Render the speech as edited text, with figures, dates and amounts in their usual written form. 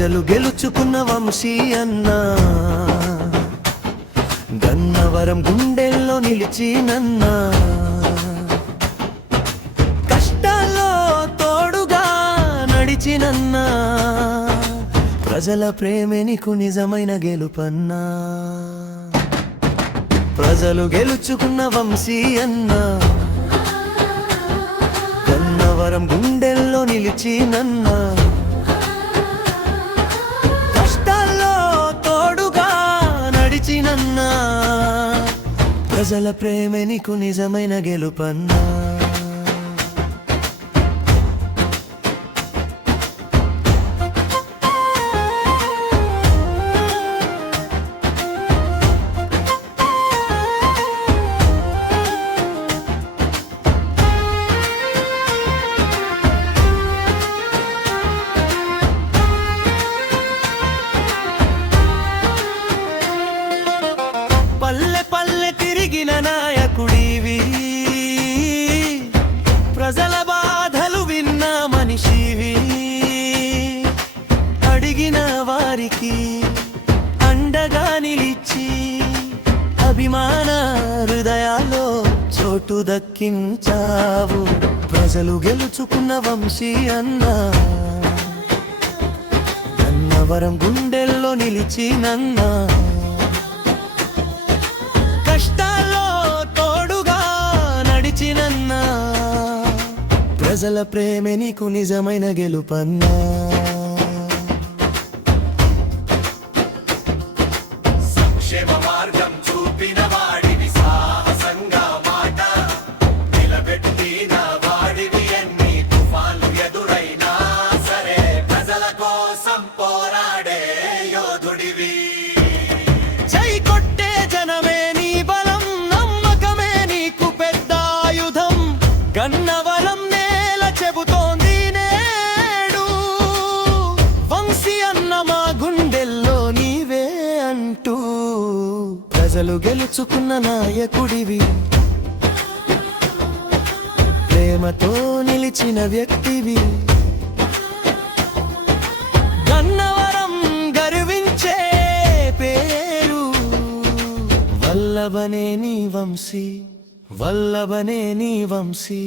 ప్రజలు గెలుచుకున్న వంశీ అన్నా, గన్నవరం గుండెల్లో నిలిచినన్నా, కష్టాల్లో తోడుగా నడిచినన్నా, ప్రజల ప్రేమే నీకు నిజమైన గెలుపన్నా. ప్రజలు గెలుచుకున్న వంశీ అన్నా, గన్నవరం గుండెల్లో నిలిచినన్నా, కష్టాల్లో తోడుగా నడిచినన్నా, ప్రజల ప్రేమే నీకు నిజమైన గెలుపన్నా. పల్లె పల్లె తిరిగిన నాయకుడివి, ప్రజల బాధలు విన్న మనిషివి, అడిగిన వారికి అండగా నిలిచి అభిమాన హృదయాల్లో చోటు దక్కించావు. ప్రజలు గెలుచుకున్న వంశీ అన్నా, గన్నవరం గుండెల్లో నిలిచినన్నా, కష్టాల్లో తోడుగా నడిచినన్నా, ప్రజల ప్రేమే నీకు నిజమైన గెలుపన్నా. సంక్షేమ మార్గం చూపిన వాడివి, సాహసంగా మాట నిలబెట్టిన వాడివి, ఎన్ని తుఫాన్లు ఎదురైనా సరే ప్రజల కోసం పోరాడే యోధుడివి. జై కొట్టే జనమే నీ బలం, నమ్మకమే నీకు పెద్ద ఆయుధం, గన్నవరం నేల చెబుతోంది నేడు, వంశీ అన్న మా గుండెల్లో నీవే అంటూ. ప్రజలు గెలుచుకున్న నాయకుడివి, ప్రేమతో నిలిచిన వ్యక్తివి, గన్నవరం గర్వించే పేరు, వల్లభనేని వంశీ, వల్లభనేని వంశీ.